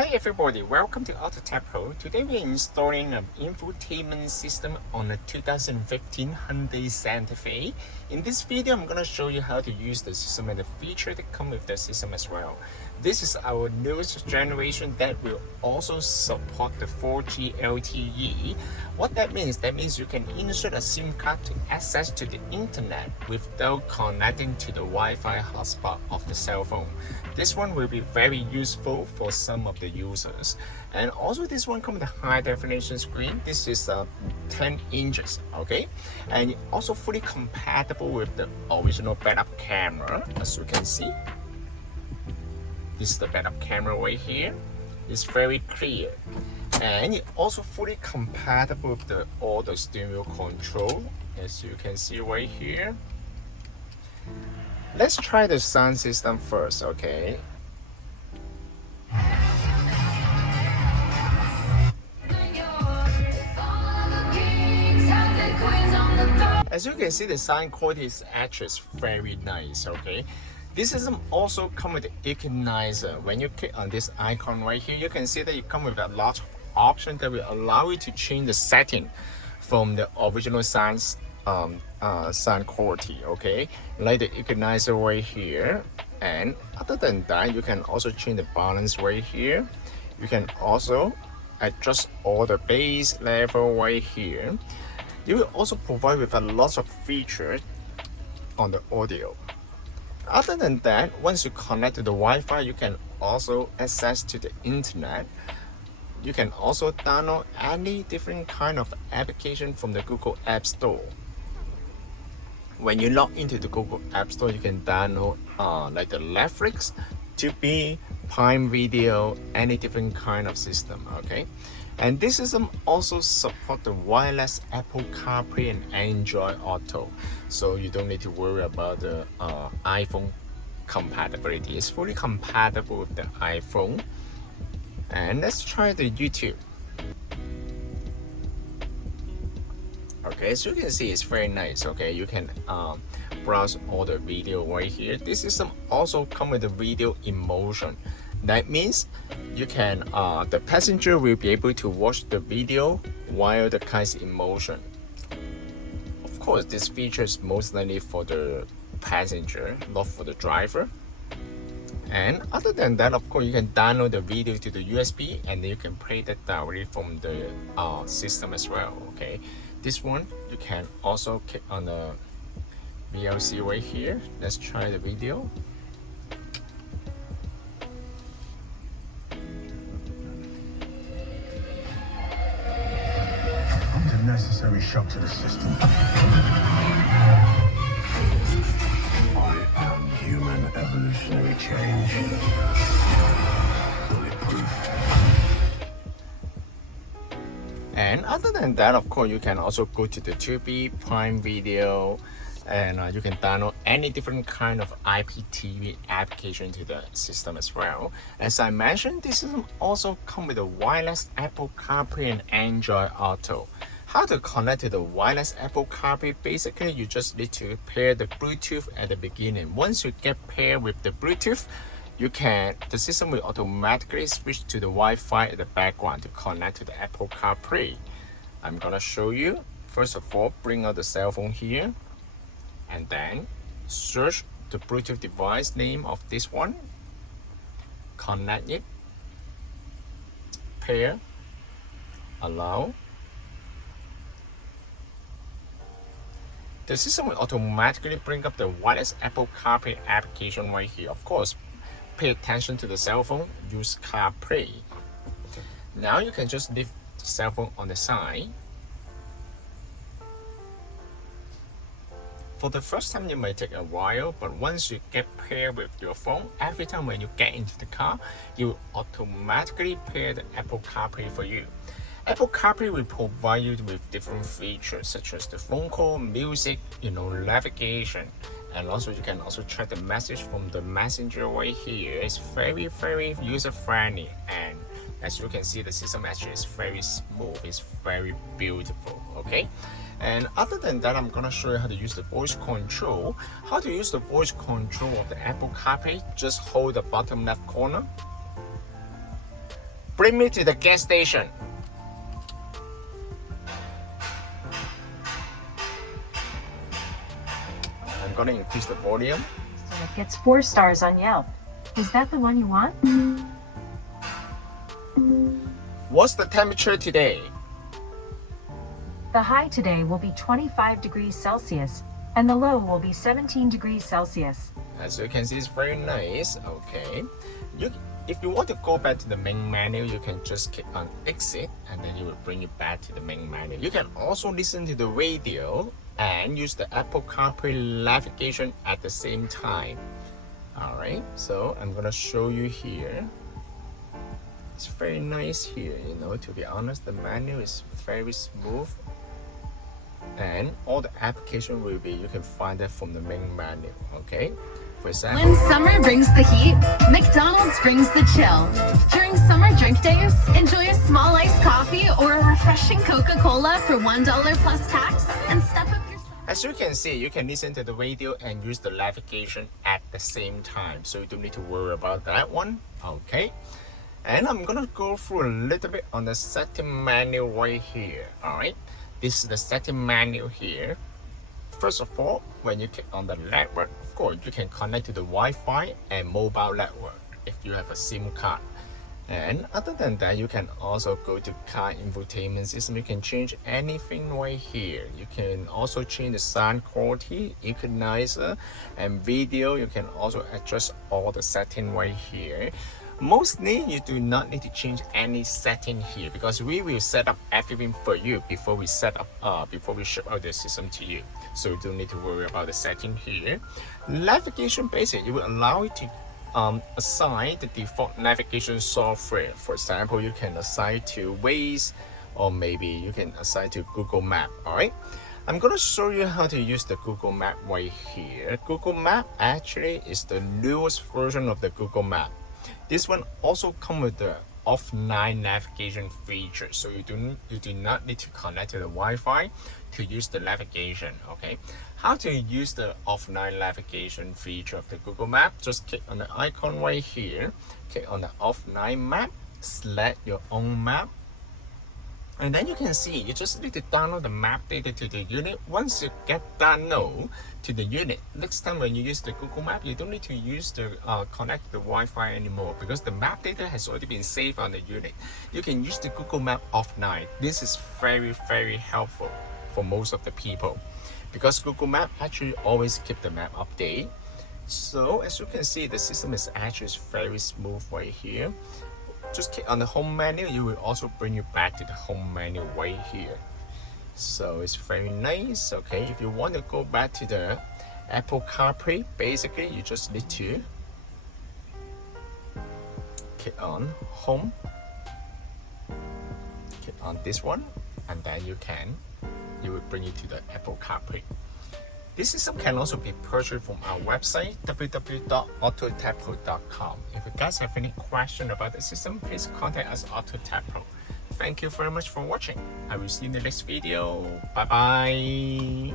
Hi everybody, welcome to AutoTecPro. Today we are installing an infotainment system on a 2015 Hyundai Santa Fe. In this video, I'm going to show you how to use the system and the feature that come with the system as well. This is our newest generation that will also support the 4G LTE. What that means you can insert a SIM card to access to the internet without connecting to the Wi-Fi hotspot of the cell phone. This one will be very useful for some of the users. And also this one comes with a high definition screen. This is 10 inches, okay? And also fully compatible with the original backup camera, as you can see. This is the backup camera right here. It's very clear. And it also fully compatible with the auto stereo control, as you can see right here. Let's try the sound system first, okay? As you can see, the sound quality is actually very nice, okay? This system also comes with the equalizer. When you click on this icon right here, you can see that it comes with a lot of options that will allow you to change the setting from the original sound quality, okay? Like the equalizer right here. And other than that, you can also change the balance right here. You can also adjust all the bass level right here. You will also provide with a lot of features on the audio. Other than that, once you connect to the Wi-Fi, you can also access to the internet. You can also download any different kind of application from the Google App Store. When you log into the Google App Store, you can download like the Netflix, Tubi, Prime Video, any different kind of system, okay? And this system also supports the wireless Apple CarPlay and Android Auto, so you don't need to worry about the iPhone compatibility. It's fully compatible with the iPhone. And let's try the YouTube. Okay, as you can see, it's very nice. Okay, you can browse all the video right here. This system also comes with the video in motion. That means you can the passenger will be able to watch the video while the car is in motion. Of course, this feature is mostly for the passenger, not for the driver. And other than that, of course, you can download the video to the USB and then you can play that directly from the system as well, okay? This one, you can also click on the VLC right here. Let's try the video. Necessary shock to the system. I am human evolutionary change. Bulletproof. And other than that, of course, you can also go to the Tubi, Prime Video, and you can download any different kind of IPTV application to the system as well. As I mentioned, this system also comes with a wireless Apple CarPlay and Android Auto. How to connect to the wireless Apple CarPlay? Basically, you just need to pair the Bluetooth at the beginning. Once you get paired with the Bluetooth, the system will automatically switch to the Wi-Fi at the background to connect to the Apple CarPlay. I'm gonna show you. First of all, bring out the cell phone here, and then search the Bluetooth device name of this one. Connect it. Pair. Allow. The system will automatically bring up the wireless Apple CarPlay application right here. Of course, pay attention to the cell phone, use CarPlay. Now you can just leave the cell phone on the side. For the first time, it might take a while, but once you get paired with your phone, every time when you get into the car, it will automatically pair the Apple CarPlay for you. Apple CarPlay will provide you with different features such as the phone call, music, navigation, and also you can also check the message from the messenger right here. It's very, very user friendly, and as you can see, the system actually is very smooth. It's very beautiful. Okay. And other than that, I'm gonna show you how to use the voice control. How to use the voice control of the Apple CarPlay? Just hold the bottom left corner. bring me to the gas station. I'm gonna increase the volume. So it gets 4 stars on Yelp. Is that the one you want? What's the temperature today? The high today will be 25 degrees Celsius, and the low will be 17 degrees Celsius. As you can see, it's very nice. Okay. If you want to go back to the main menu, you can just click on exit and then it will bring you back to the main menu. You can also listen to the radio and use the Apple CarPlay navigation at the same time. Alright, so I'm gonna show you here. It's very nice here, you know, to be honest, the menu is very smooth. And all the application will be, you can find that from the main menu, okay? For example, When summer brings the heat, McDonald's brings the chill. During summer drink days, enjoy a small iced coffee or a refreshing Coca-Cola for $1 plus tax and step up your... as you can see, you can listen to the radio and use the navigation at the same time. So you don't need to worry about that one, okay? And I'm gonna go through a little bit on the setting menu right here, alright? This is the setting menu here. First of all, when you click on the network, of course, you can connect to the Wi-Fi and mobile network if you have a SIM card. And other than that, you can also go to car infotainment system. You can change anything right here. You can also change the sound quality, equalizer, and video. You can also adjust all the settings right here. Mostly, you do not need to change any setting here because we will set up everything for you before we ship out the system to you. So you don't need to worry about the setting here. Navigation basic, it will allow you to assign the default navigation software. For example, you can assign to Waze, or maybe you can assign to Google Map. All right. I'm going to show you how to use the Google Map right here. Google Map actually is the newest version of the Google Map. This one also comes with the offline navigation feature, so you do not need to connect to the Wi-Fi to use the navigation. Okay, how to use the offline navigation feature of the Google Map? Just click on the icon right here, click on the offline map, select your own map, and then you can see you just need to download the map data to the unit. Once you get download to the unit, next time when you use the Google Map, you don't need to use the connect the Wi-Fi anymore because the map data has already been saved on the unit. You can use the Google Map offline. This is very, very helpful for most of the people because Google Map actually always keep the map update. So as you can see, the system is actually very smooth right here. Just click on the home menu, you will also bring you back to the home menu right here. So it's very nice. Okay, if you want to go back to the Apple CarPlay, basically you just need to click on home, click on this one, and then it will bring you to the Apple CarPlay. This system can also be purchased from our website www.AutoTecPro.com. If you guys have any question about the system, please contact us AutoTecPro. Thank you very much for watching. I will see you in the next video. Bye bye.